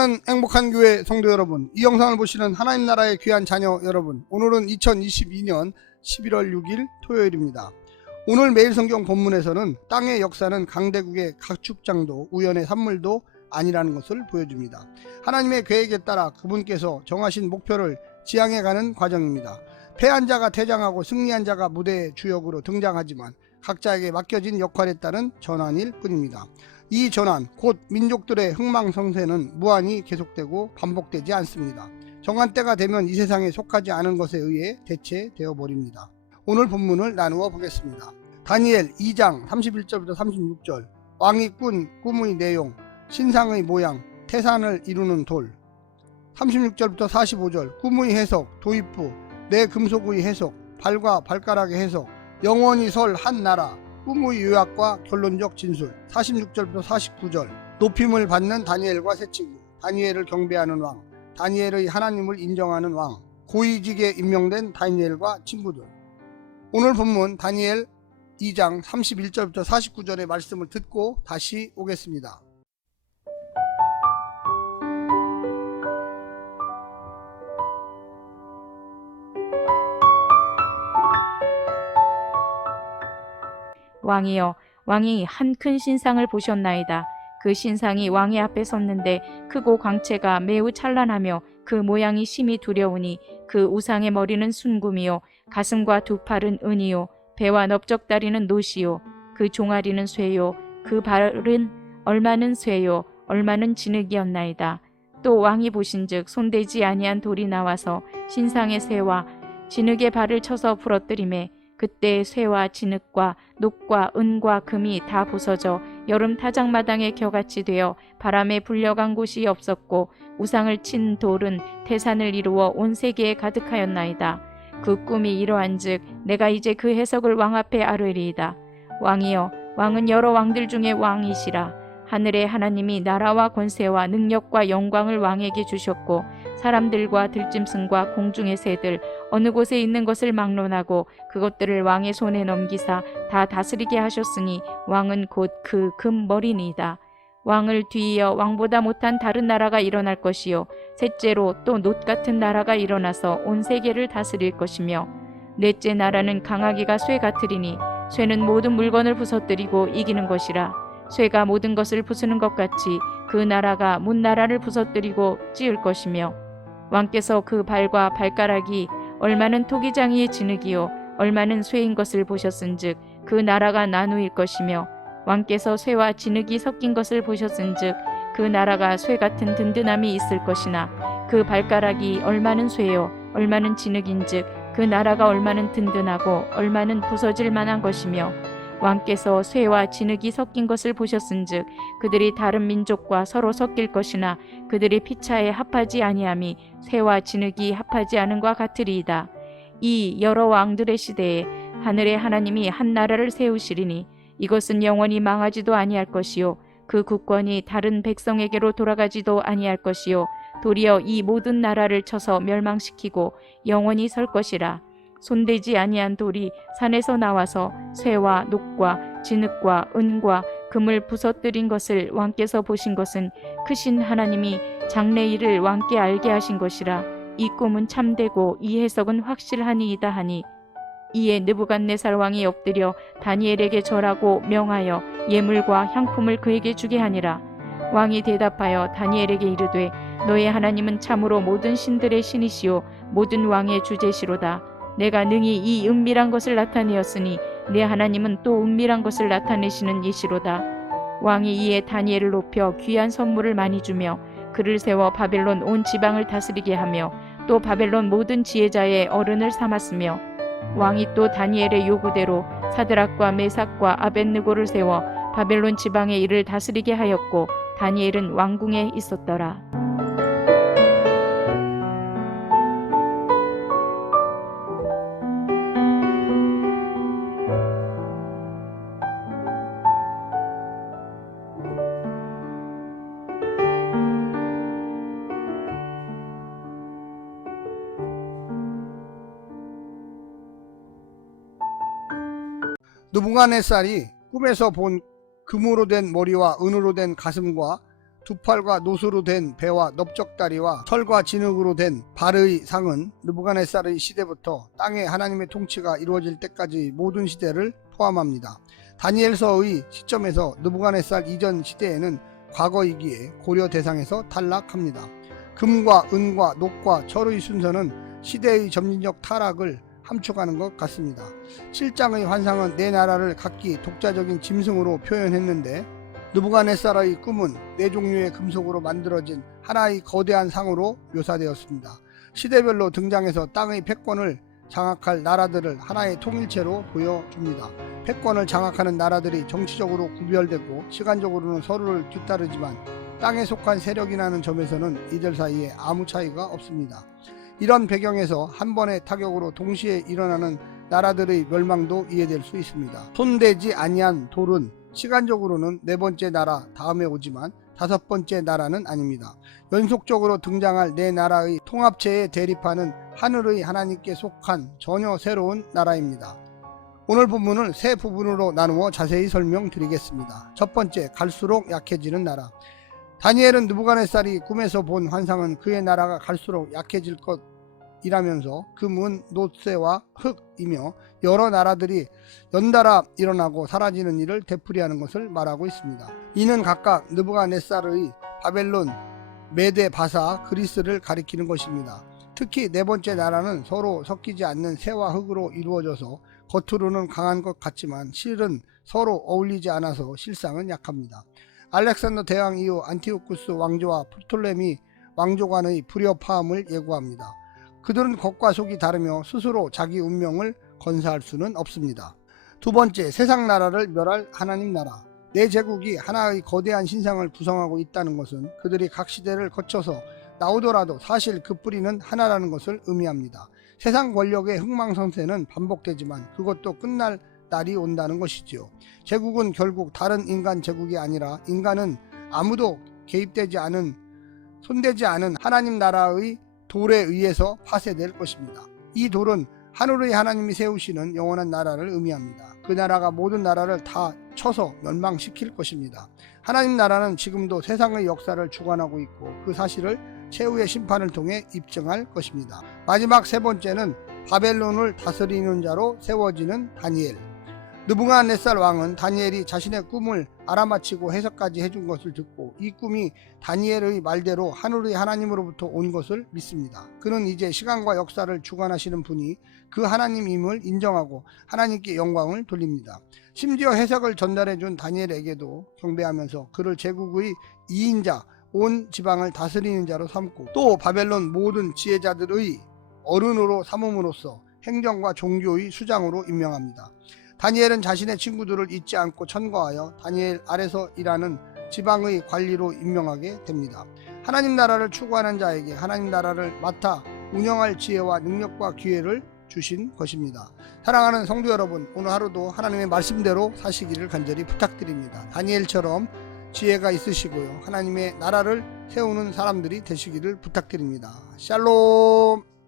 사랑하는 행복한 교회 성도 여러분, 이 영상을 보시는 하나님 나라의 귀한 자녀 여러분, 오늘은 2022년 11월 6일 토요일입니다. 오늘 매일 성경 본문에서는 땅의 역사는 강대국의 가축장도 우연의 산물도 아니라는 것을 보여줍니다. 하나님의 계획에 따라 그분께서 정하신 목표를 지향해 가는 과정입니다. 패한 자가 퇴장하고 승리한 자가 무대의 주역으로 등장하지만 각자에게 맡겨진 역할에 따른 전환일 뿐입니다. 이 전환, 곧 민족들의 흥망성쇠는 무한히 계속되고 반복되지 않습니다. 정한 때가 되면 이 세상에 속하지 않은 것에 의해 대체되어 버립니다. 오늘 본문을 나누어 보겠습니다. 다니엘 2장 31절부터 36절, 왕이 꾼 꿈의 내용, 신상의 모양, 태산을 이루는 돌. 36절부터 45절, 꿈의 해석, 도입부, 내 금속의 해석, 발과 발가락의 해석, 영원히 설 한 나라, 꿈의 요약과 결론적 진술. 46절부터 49절, 높임을 받는 다니엘과 세 친구, 다니엘을 경배하는 왕, 다니엘의 하나님을 인정하는 왕, 고위직에 임명된 다니엘과 친구들. 오늘 본문 다니엘 2장 31절부터 49절의 말씀을 듣고 다시 오겠습니다. 왕이여, 왕이 한 큰 신상을 보셨나이다. 그 신상이 왕의 앞에 섰는데 크고 광채가 매우 찬란하며 그 모양이 심히 두려우니 그 우상의 머리는 순금이요 가슴과 두 팔은 은이요 배와 넓적다리는 노시요 그 종아리는 쇠요 그 발은 얼마는 쇠요 얼마는 진흙이었나이다. 또 왕이 보신즉 손대지 아니한 돌이 나와서 신상의 쇠와 진흙의 발을 쳐서 부러뜨리매 그때 쇠와 진흙과 녹과 은과 금이 다 부서져 여름 타작마당에 겨같이 되어 바람에 불려간 곳이 없었고 우상을 친 돌은 태산을 이루어 온 세계에 가득하였나이다. 그 꿈이 이러한즉 내가 이제 그 해석을 왕 앞에 아뢰리이다. 왕이여, 왕은 여러 왕들 중에 왕이시라. 하늘의 하나님이 나라와 권세와 능력과 영광을 왕에게 주셨고 사람들과 들짐승과 공중의 새들 어느 곳에 있는 것을 막론하고 그것들을 왕의 손에 넘기사 다 다스리게 하셨으니 왕은 곧 그 금머리니이다. 왕을 뒤이어 왕보다 못한 다른 나라가 일어날 것이요 셋째로 또 놋 같은 나라가 일어나서 온 세계를 다스릴 것이며 넷째 나라는 강하기가 쇠 같으리니 쇠는 모든 물건을 부서뜨리고 이기는 것이라. 쇠가 모든 것을 부수는 것 같이 그 나라가 문나라를 부서뜨리고 찌을 것이며 왕께서 그 발과 발가락이 얼마는 토기장이의 진흙이요 얼마는 쇠인 것을 보셨은즉 그 나라가 나누일 것이며 왕께서 쇠와 진흙이 섞인 것을 보셨은즉 그 나라가 쇠 같은 든든함이 있을 것이나 그 발가락이 얼마는 쇠요 얼마는 진흙인즉 그 나라가 얼마는 든든하고 얼마는 부서질 만한 것이며 왕께서 쇠와 진흙이 섞인 것을 보셨은즉 그들이 다른 민족과 서로 섞일 것이나 그들의 피차에 합하지 아니함이 쇠와 진흙이 합하지 않은 것 같으리이다. 이 여러 왕들의 시대에 하늘의 하나님이 한 나라를 세우시리니 이것은 영원히 망하지도 아니할 것이요 그 국권이 다른 백성에게로 돌아가지도 아니할 것이요 도리어 이 모든 나라를 쳐서 멸망시키고 영원히 설 것이라. 손대지 아니한 돌이 산에서 나와서 쇠와 녹과 진흙과 은과 금을 부서뜨린 것을 왕께서 보신 것은 크신 하나님이 장래일을 왕께 알게 하신 것이라. 이 꿈은 참되고 이 해석은 확실하니이다 하니 이에 느부갓네살 왕이 엎드려 다니엘에게 절하고 명하여 예물과 향품을 그에게 주게 하니라. 왕이 대답하여 다니엘에게 이르되 너의 하나님은 참으로 모든 신들의 신이시요 모든 왕의 주제시로다. 내가 능히 이 은밀한 것을 나타내었으니 내 하나님은 또 은밀한 것을 나타내시는 이시로다. 왕이 이에 다니엘을 높여 귀한 선물을 많이 주며 그를 세워 바벨론 온 지방을 다스리게 하며 또 바벨론 모든 지혜자의 어른을 삼았으며 왕이 또 다니엘의 요구대로 사드락과 메삭과 아벳느고를 세워 바벨론 지방의 일을 다스리게 하였고 다니엘은 왕궁에 있었더라. 느부갓네살이 꿈에서 본 금으로 된 머리와 은으로 된 가슴과 두 팔과 노수로 된 배와 넓적다리와 털과 진흙으로 된 발의 상은 느부갓네살의 시대부터 땅에 하나님의 통치가 이루어질 때까지 모든 시대를 포함합니다. 다니엘서의 시점에서 느부갓네살 이전 시대에는 과거이기에 고려 대상에서 탈락합니다. 금과 은과 녹과 철의 순서는 시대의 점진적 타락을 함축하는 것 같습니다. 7장의 환상은 네 나라를 각기 독자적인 짐승으로 표현했는데 느부갓네살의 꿈은 네 종류의 금속으로 만들어진 하나의 거대한 상으로 묘사되었습니다. 시대별로 등장해서 땅의 패권을 장악할 나라들을 하나의 통일체로 보여줍니다. 패권을 장악하는 나라들이 정치적으로 구별되고 시간적으로는 서로를 뒤따르지만 땅에 속한 세력이라는 점에서는 이들 사이에 아무 차이가 없습니다. 이런 배경에서 한 번의 타격으로 동시에 일어나는 나라들의 멸망도 이해될 수 있습니다. 손대지 아니한 돌은 시간적으로는 네 번째 나라 다음에 오지만 다섯 번째 나라는 아닙니다. 연속적으로 등장할 네 나라의 통합체에 대립하는 하늘의 하나님께 속한 전혀 새로운 나라입니다. 오늘 본문을 세 부분으로 나누어 자세히 설명드리겠습니다. 첫 번째, 갈수록 약해지는 나라. 다니엘은 느부갓네살이 꿈에서 본 환상은 그의 나라가 갈수록 약해질 것이라면서 금은 놋쇠와 흙이며 여러 나라들이 연달아 일어나고 사라지는 일을 되풀이하는 것을 말하고 있습니다. 이는 각각 느부갓네살의 바벨론, 메데, 바사, 그리스를 가리키는 것입니다. 특히 네 번째 나라는 서로 섞이지 않는 쇠와 흙으로 이루어져서 겉으로는 강한 것 같지만 실은 서로 어울리지 않아서 실상은 약합니다. 알렉산더 대왕 이후 안티오쿠스 왕조와 프톨레미 왕조 간의 불협화음을 예고합니다. 그들은 겉과 속이 다르며 스스로 자기 운명을 건사할 수는 없습니다. 두 번째, 세상 나라를 멸할 하나님 나라. 네 제국이 하나의 거대한 신상을 구성하고 있다는 것은 그들이 각 시대를 거쳐서 나오더라도 사실 그 뿌리는 하나라는 것을 의미합니다. 세상 권력의 흥망성쇠는 반복되지만 그것도 끝날 날이 온다는 것이지요. 제국은 결국 다른 인간 제국이 아니라 인간은 아무도 개입되지 않은, 손대지 않은 하나님 나라의 돌에 의해서 파쇄될 것입니다. 이 돌은 하늘의 하나님이 세우시는 영원한 나라를 의미합니다. 그 나라가 모든 나라를 다 쳐서 멸망시킬 것입니다. 하나님 나라는 지금도 세상의 역사를 주관하고 있고 그 사실을 최후의 심판을 통해 입증할 것입니다. 마지막 세 번째는 바벨론을 다스리는 자로 세워지는 다니엘. 느부갓네살 왕은 다니엘이 자신의 꿈을 알아맞히고 해석까지 해준 것을 듣고 이 꿈이 다니엘의 말대로 하늘의 하나님으로부터 온 것을 믿습니다. 그는 이제 시간과 역사를 주관하시는 분이 그 하나님임을 인정하고 하나님께 영광을 돌립니다. 심지어 해석을 전달해준 다니엘에게도 경배하면서 그를 제국의 2인자, 온 지방을 다스리는 자로 삼고 또 바벨론 모든 지혜자들의 어른으로 삼음으로써 행정과 종교의 수장으로 임명합니다. 다니엘은 자신의 친구들을 잊지 않고 천거하여 다니엘 아래서 일하는 지방의 관리로 임명하게 됩니다. 하나님 나라를 추구하는 자에게 하나님 나라를 맡아 운영할 지혜와 능력과 기회를 주신 것입니다. 사랑하는 성도 여러분, 오늘 하루도 하나님의 말씀대로 사시기를 간절히 부탁드립니다. 다니엘처럼 지혜가 있으시고요, 하나님의 나라를 세우는 사람들이 되시기를 부탁드립니다. 샬롬.